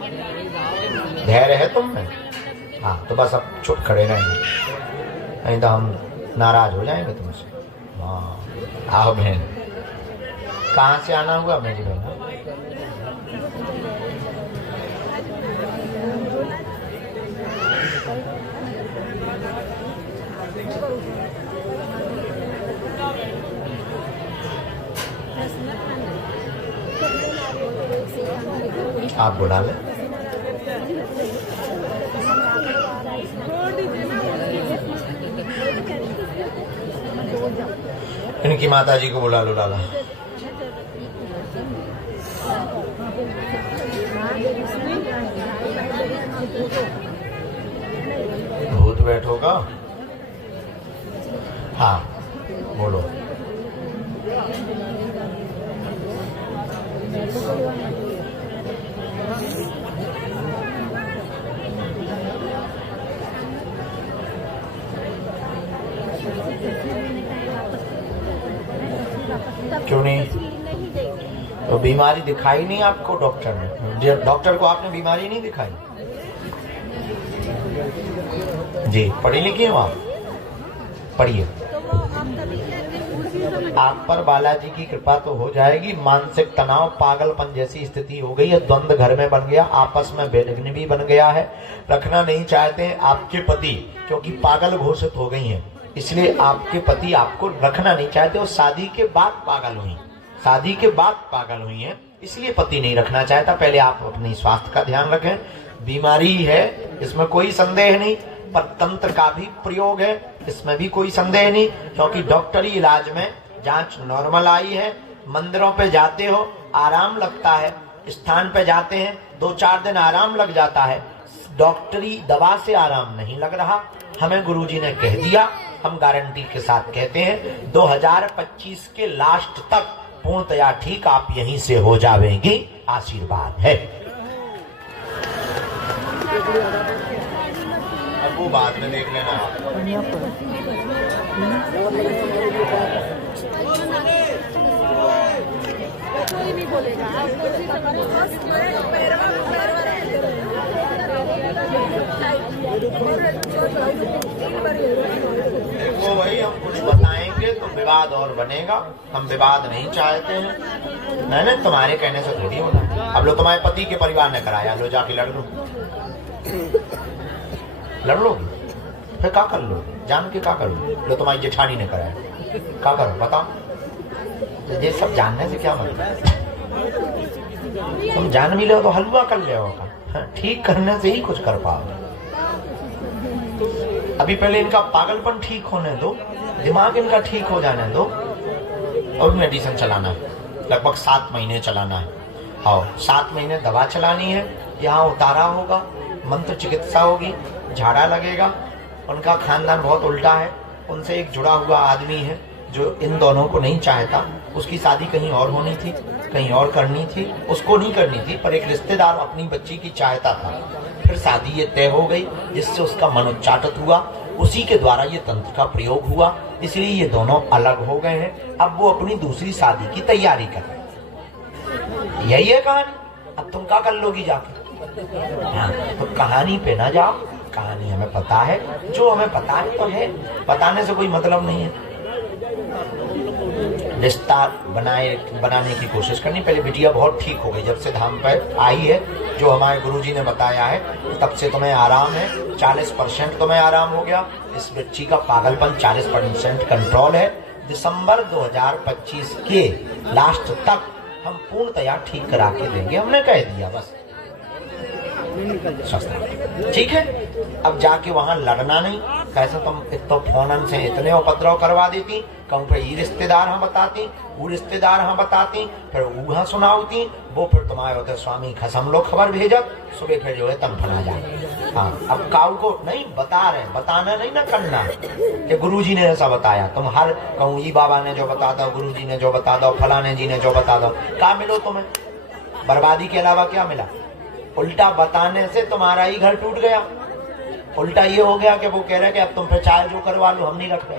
धैर्य है तुम में? हाँ तो बस अब चुप खड़े रहेंगे, नहीं तो हम नाराज हो जाएंगे तुमसे। हाँ आओ बहन, कहाँ से आना हुआ मेरी बहन? आप बुला लें। इनकी माता जी को बुला लो डाला। भूत बैठोगा? हाँ बोलो। क्यों नहीं? तो बीमारी दिखाई नहीं आपको डॉक्टर ने? डॉक्टर को आपने बीमारी नहीं दिखाई? जी पढ़ी लिखी हो आप? पढ़िए। आप पर बालाजी की कृपा तो हो जाएगी। मानसिक तनाव, पागलपन जैसी स्थिति हो गई है, द्वंद्व घर में बन गया, आपस में बेदखनी भी बन गया है, रखना नहीं चाहते हैं आपके पति, क्योंकि पागल घोषित हो गई हैं, इसलिए आपके पति आपको रखना नहीं चाहते। और शादी के बाद पागल हुई, शादी के बाद पागल हुई हैं, इसलिए पति नहीं रखना चाहता। पहले आप अपनी स्वास्थ्य का ध्यान रखें। बीमारी है इसमें कोई संदेह नहीं, पर तंत्र का भी प्रयोग है इसमें भी कोई संदेह नहीं, क्योंकि डॉक्टरी इलाज में जांच नॉर्मल आई है। मंदिरों पे जाते हो आराम लगता है, स्थान पे जाते हैं 2-4 दिन आराम लग जाता है, डॉक्टरी दवा से आराम नहीं लग रहा। हमें गुरुजी ने कह दिया, हम गारंटी के साथ कहते हैं 2025 के लास्ट तक पूर्णतया ठीक आप यहीं से हो जाएंगी। आशीर्वाद है। अब वो बाद में देख लेना आप। कोई नहीं बोलेगा। देखो भाई, हम कुछ बताएंगे तो विवाद और बनेगा, हम विवाद नहीं चाहते हैं। मैंने तुम्हारे कहने से थोड़ी होना। अब लो तुम्हारे पति के परिवार ने कराया, लो जाके लड़ लो। लड़ लोगी फिर क्या कर लो? जान के क्या करो? लो तुम्हारी जेठानी ने कराया, क्या करो बताओ? ये सब जानने से क्या मतलब? तुम जान भी लो तो हलवा कर ले होगा, ठीक करने से ही कुछ कर पाओगे। अभी पहले इनका पागलपन ठीक होने दो, दिमाग इनका ठीक हो जाने दो, और मेडिसिन चलाना है, लगभग 7 महीने चलाना है। और 7 महीने दवा चलानी है, यहाँ उतारा होगा, मंत्र चिकित्सा होगी, झाड़ा लगेगा। उनका खानदान बहुत उल्टा है, उनसे एक जुड़ा हुआ आदमी है जो इन दोनों को नहीं चाहता। उसकी शादी कहीं और होनी थी, कहीं और करनी थी, उसको नहीं करनी थी, पर एक रिश्तेदार अपनी बच्ची की चाहता था। फिर शादी ये तय हो गई, जिससे उसका मन उच्चाटित हुआ, उसी के द्वारा ये तंत्र का प्रयोग हुआ, इसलिए ये दोनों अलग हो गए हैं। अब वो अपनी दूसरी शादी की तैयारी कर रहे हैं। यही है कहानी। अब तुम क्या कर लोगी जाके? हाँ, तो कहानी पे ना जाओ, कहानी हमें पता है, जो हमें पता है तो है, बताने से कोई मतलब नहीं है। रिश्ता बनाने की कोशिश करनी। पहले बिटिया बहुत ठीक हो गई, जब से धाम पर आई है, जो हमारे गुरुजी ने बताया है, तब से तुम्हें आराम है। 40% तुम्हें आराम हो गया। इस बच्ची का पागलपन 40% कंट्रोल है। दिसंबर 2025 के लास्ट तक हम पूर्णतया ठीक करा के देंगे, हमने कह दिया बस। ठीक है, अब जाके वहां लड़ना नहीं। कैसे तुम तो फोन से इतने उपद्रव करवा देती, कहूँ फिर ये रिश्तेदार हाँ बताती, वो रिश्तेदार हाँ बताती, फिर वो हाँ सुनावती, वो फिर तुम्हारे होते स्वामी खसम लोग खबर भेजत, सुबह फिर जो है तम फना जाए। हाँ, अब काऊ को नहीं बता रहे, बताना नहीं ना करना कि गुरुजी ने ऐसा बताया। तुम हर कहूँ ये बाबा ने जो बता दो, गुरुजी ने जो बता दो, फलाने जी ने जो बता दो, क्या मिलो तुम्हें? बर्बादी के अलावा क्या मिला? उल्टा बताने से तुम्हारा ही घर टूट गया। उल्टा ये हो गया कि वो कह रहे कि अब तुम फिर चाहे जो करवा लो, हम नहीं रख रहे,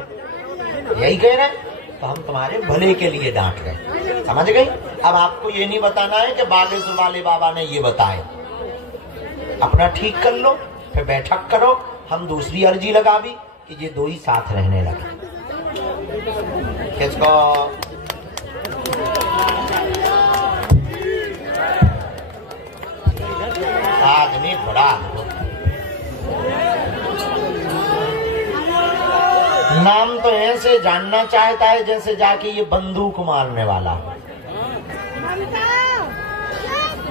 यही कह रहे, तो हम तुम्हारे भले के लिए डांट रहे। समझ गई? अब आपको ये नहीं बताना है कि बागेश्वर वाले बाबा ने ये बताया, अपना ठीक कर लो, फिर बैठक करो, हम दूसरी अर्जी लगा भी कि ये दो ही साथ रहने लगे। किसको आदमी बड़ा नाम तो ऐसे जानना चाहता है जैसे जाके ये बंदूक मारने वाला।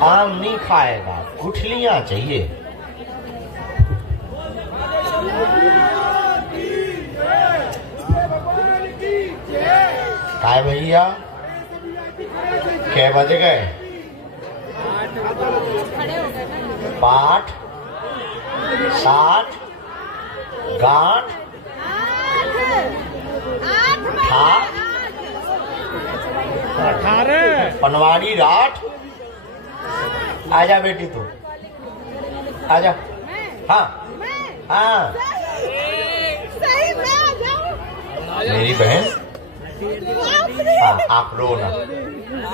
आम नहीं खाएगा, गुठलियां चाहिए। काय भैया क्या बज गए? पाठ 60 गांठ पनवाड़ी राठ। आजा बेटी तू आजा। हाँ हाँ मेरी बहन, हाँ आप रो ना,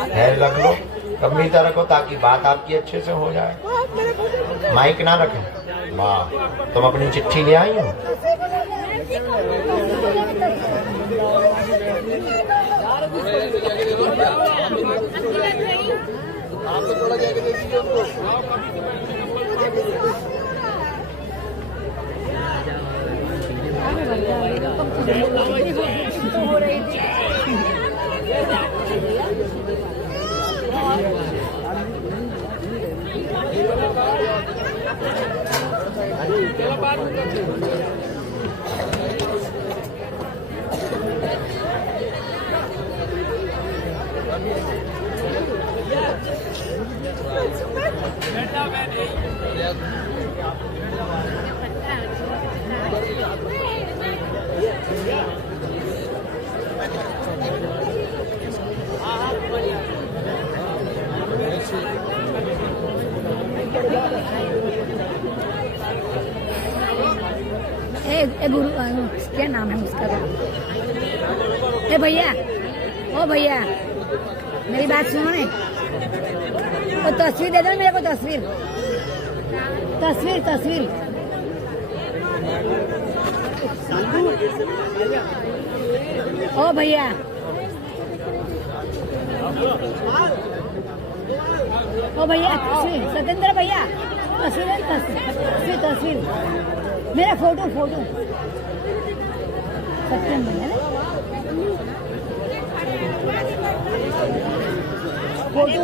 खैर रख लो, गंभीरता रखो ताकि बात आपकी अच्छे से हो जाए। माइक ना रखें। वाह, तुम अपनी चिट्ठी ले आई हो? गुरु क्या नाम है उसका? ए भैया, ओ भैया मेरी बात सुनो ने, वो तस्वीर दे दो मेरे को, तस्वीर तस्वीर तस्वीर। ओ भैया, ओ भैया तस्वीर, सत्येंद्र भैया तस्वीर तस्वीर तस्वीर मेरा फोटो फोटो सत्यम भैया फोटो,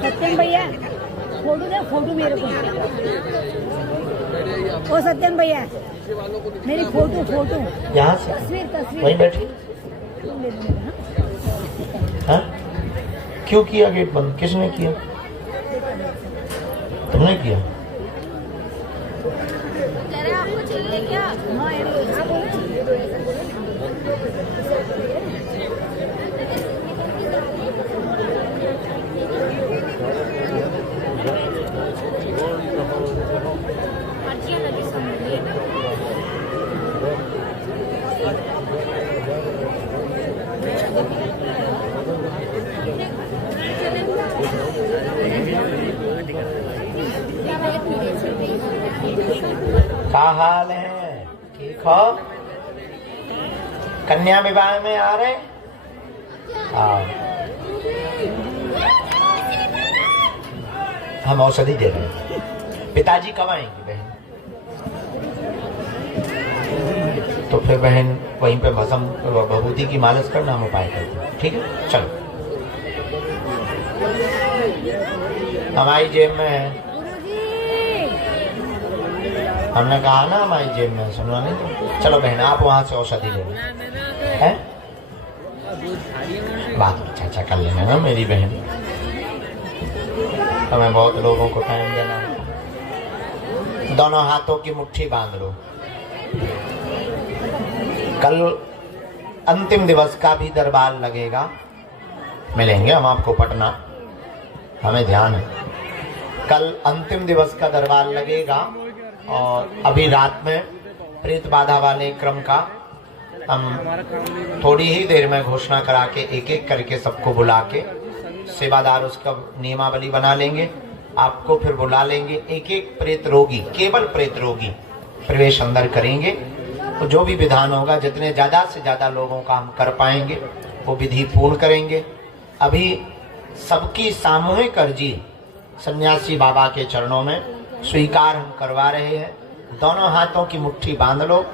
सत्यम भैया फोटो दे, फोटो मेरे को। ओ सत्यम भैया मेरी फोटो फोटो यहाँ से तस्वीर तस्वीर वहीं बैठी। हाँ क्यों किया गेट बंद? किसने किया? तुमने किया? आपको चाहिए क्या? क्या हाल है? ठीक हो? कन्या विवाह में आ रहे? हाँ हम औषधि दे रहे हैं। पिताजी कब आएंगे बहन? तो फिर बहन वहीं पे भस्म भभूति की मालिश करना हम उपाय करते हैं। ठीक है चलो। हमारी जेब में है, हमने कहा ना हमारी जेब में, सुनना नहीं तो। चलो बहन आप वहां से औषधि ले लो, है बात अच्छा कर लेना ना मेरी बहन। हमें बहुत लोगों को टाइम देना है। दोनों हाथों की मुट्ठी बांध लो। कल अंतिम दिवस का भी दरबार लगेगा, मिलेंगे हम आपको पटना, हमें ध्यान है। कल अंतिम दिवस का दरबार लगेगा और अभी रात में प्रेत बाधा वाले क्रम का हम थोड़ी ही देर में घोषणा करा के एक एक करके सबको बुला के सेवादार उसका नियमावली बना लेंगे आपको फिर बुला लेंगे। एक एक प्रेत रोगी, केवल प्रेत रोगी प्रवेश अंदर करेंगे। तो जो भी विधान होगा, जितने ज्यादा से ज्यादा लोगों का हम कर पाएंगे वो विधि पूर्ण करेंगे। अभी सबकी सामूहिक अर्जी सन्यासी बाबा के चरणों में स्वीकार हम करवा रहे हैं। दोनों हाथों की मुट्ठी बांध लो,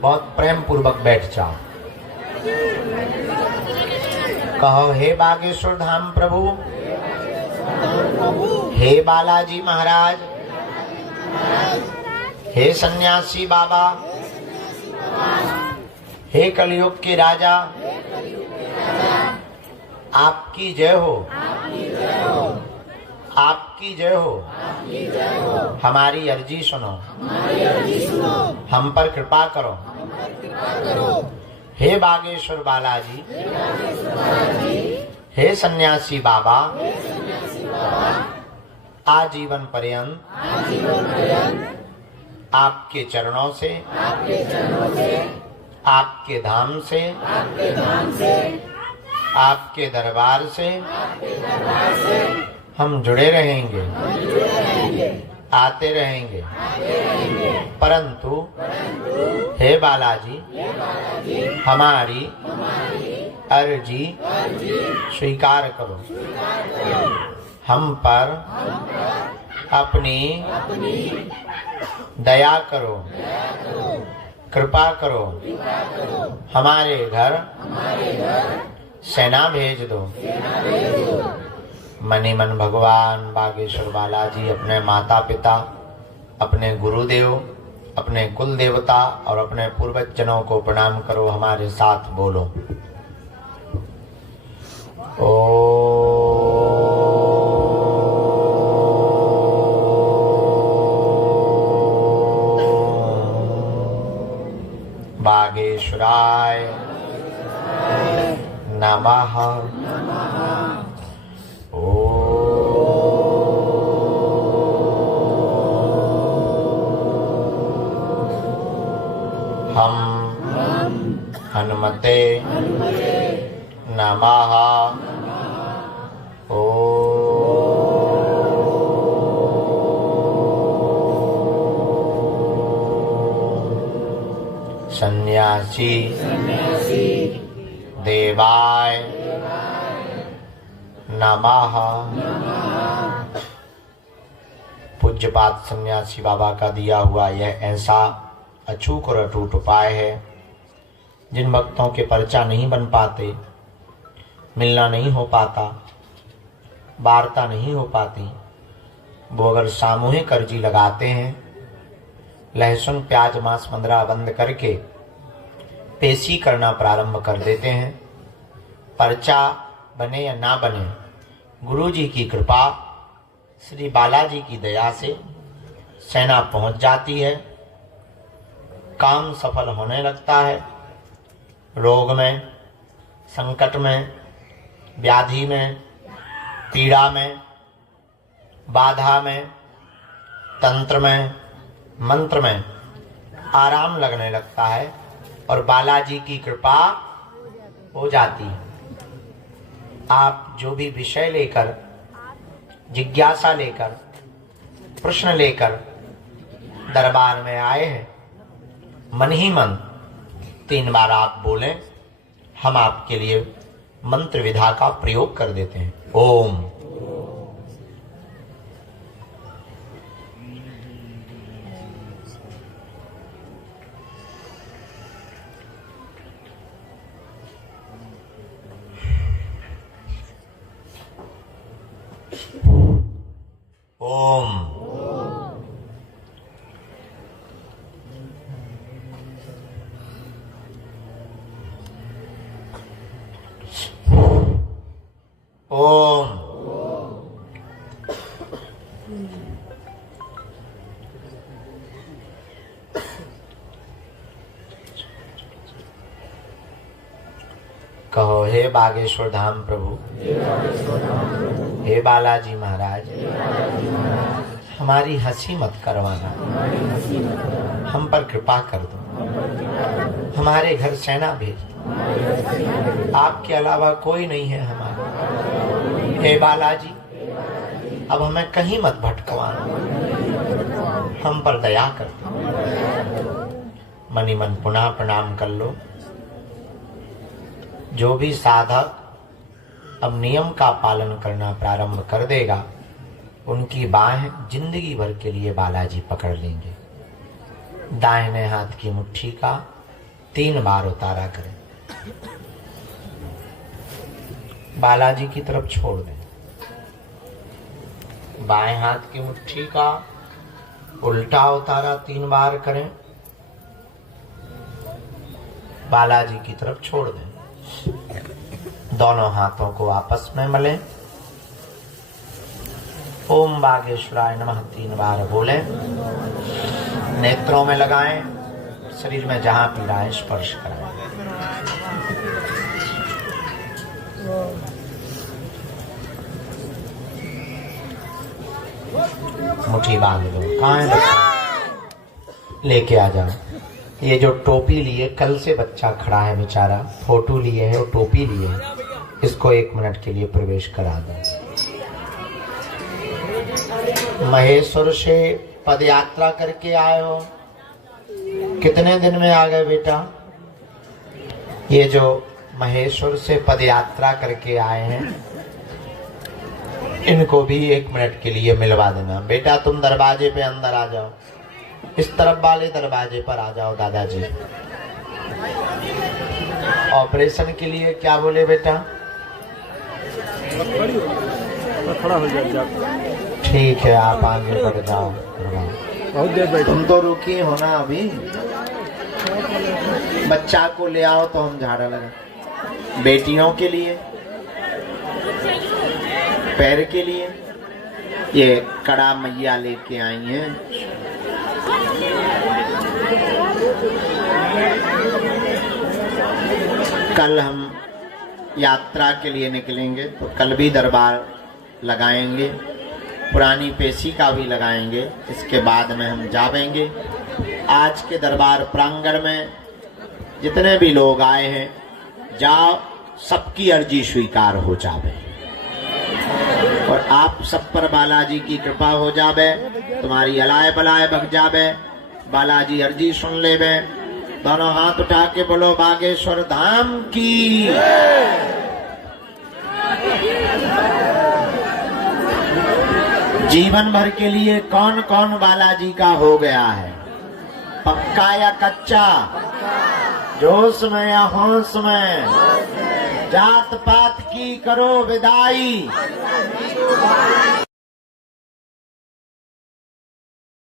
बहुत प्रेम पूर्वक बैठ जाओ। कहो, हे बागेश्वर धाम प्रभु, हे बालाजी महाराज, हे सन्यासी बाबा, हे कलयुग के राजा, आपकी जय हो, आपकी जय हो। हमारी अर्जी सुनो, हम पर कृपा करो। हे बागेश्वर बालाजी, हे सन्यासी बाबा, आजीवन पर्यंत आपके चरणों से, आपके धाम से, आपके दरबार से हम जुड़े रहेंगे, आते रहेंगे। परंतु हे बालाजी, हमारी अर्जी स्वीकार करो। हम पर अपनी दया करो, कृपा करो। हमारे घर सेना भेज दो। मनी मन भगवान बागेश्वर बालाजी अपने माता पिता, अपने गुरुदेव, अपने कुल देवता और अपने पूर्वज जनों को प्रणाम करो। हमारे साथ बोलो, बागेश्वराय नमः। हम हनुमते नमः। सन्यासी देवाय नमः। पूज्यपाद सन्यासी बाबा का दिया हुआ यह ऐसा अचूक और अटूट उपाय है, जिन भक्तों के पर्चा नहीं बन पाते, मिलना नहीं हो पाता, वार्ता नहीं हो पाती, वो अगर सामूहिक अर्जी लगाते हैं, लहसुन प्याज मांस मंदरा बंद करके पेशी करना प्रारंभ कर देते हैं, पर्चा बने या ना बने, गुरु जी की कृपा, श्री बालाजी की दया से सेना पहुंच जाती है। काम सफल होने लगता है। रोग में, संकट में, व्याधि में, पीड़ा में, बाधा में, तंत्र में, मंत्र में आराम लगने लगता है और बालाजी की कृपा हो जाती है। आप जो भी विषय लेकर, जिज्ञासा लेकर, प्रश्न लेकर दरबार में आए हैं, मन ही मन 3 बार आप बोलें, हम आपके लिए मंत्र विधा का प्रयोग कर देते हैं। ओम ओम ओम कहो, हे बागेश्वर धाम प्रभु, हे बालाजी महाराज, हमारी हंसी मत करवाना, हम पर कृपा कर दो। हमारे घर सेना भेज दो, आपके अलावा कोई नहीं है हमारा। हे बालाजी, अब हमें कहीं मत भटकवाना, हम पर दया कर। मनी मन पुनः प्रणाम कर लो। जो भी साधक अब नियम का पालन करना प्रारंभ कर देगा, उनकी बाहें जिंदगी भर के लिए बालाजी पकड़ लेंगे। दाहिने हाथ की मुट्ठी का 3 बार उतारा करें, बालाजी की तरफ छोड़ दें। बाएं हाथ की मुट्ठी का उल्टा उतारा 3 बार करें, बालाजी की तरफ छोड़ दें। दोनों हाथों को आपस में मलें। ओम बागेश्वराय नमः 3 बार बोलें। नेत्रों में लगाएं, शरीर में जहां पीड़ा है स्पर्श कराएं। मुट्ठी बांध लो। कहाँ है बच्चा? लेके आ जाओ। ये जो टोपी लिए, कल से बच्चा खड़ा है बेचारा, फोटो लिए है और टोपी लिए है, इसको 1 मिनट के लिए प्रवेश करा दो। महेश्वर से पद यात्रा करके आए हो, कितने दिन में आ गए बेटा? ये जो महेश्वर से पद यात्रा करके आए हैं, इनको भी 1 मिनट के लिए मिलवा देना। बेटा तुम दरवाजे पे अंदर आ जाओ, इस तरफ वाले दरवाजे पर आ जाओ दादाजी। ऑपरेशन के लिए क्या बोले बेटा? खड़ा हो जाओ। ठीक है, आप आगे बढ़ जाओ। बहुत देर बैठो। तुम तो रुकी हो ना अभी। बच्चा को ले आओ तो हम झाड़ा लगा। बेटियों के लिए, पैर के लिए ये कड़ा मैया लेके आई हैं। कल हम यात्रा के लिए निकलेंगे तो कल भी दरबार लगाएंगे, पुरानी पेशी का भी लगाएंगे। इसके बाद में हम जावेंगे। आज के दरबार प्रांगण में जितने भी लोग आए हैं, जाओ, सबकी अर्जी स्वीकार हो जावे और आप सब पर बालाजी की कृपा हो जावे। तुम्हारी अलाय बलाय बग जावे, बालाजी अर्जी सुन लेवे। दोनों हाथ उठा के बोलो बागेश्वर धाम की। जीवन भर के लिए कौन कौन बालाजी का हो गया है? पक्का या कच्चा? जोश में या होश में? जात पात की करो विदाई।